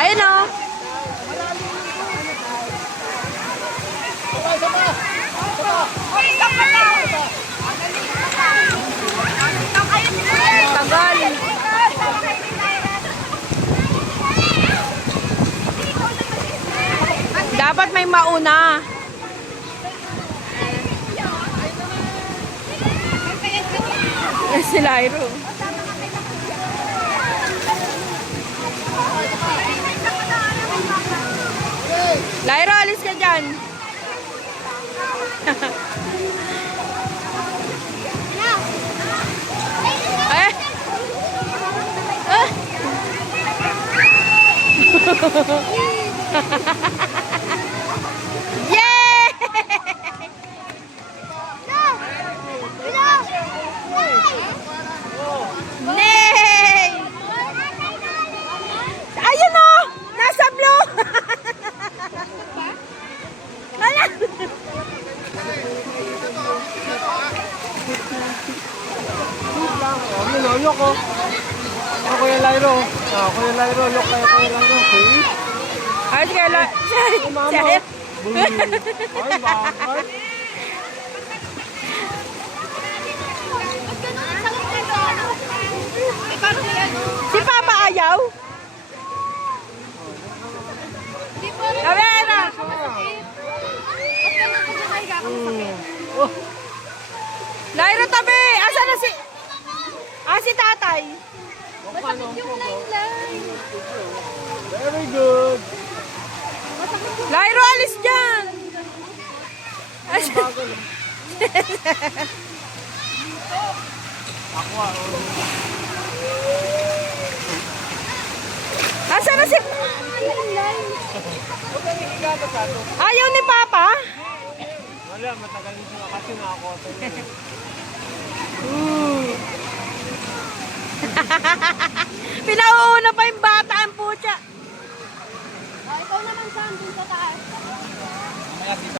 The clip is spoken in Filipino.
Ayun o. Tagal. Dapat may mauna. Si Lyro. Lyro, alis ka dyan. Eh. Yay! Nay! Ayun o! Nasa blue! Hala! Look ko. Ako yung Lyro. Ako yung Lyro. Look kayo ko yung Lyro. Okay. Ay, sige, Mama. Ay, bakit? Si Papa ayaw? Sabi na! Lyro, tabi! Asa na si... si tatay. Very good. Lyro, alis dyan! Asa na si... Ayaw ni Papa? Wala, matagal nito kasi nakakoto. Pinauuna pa yung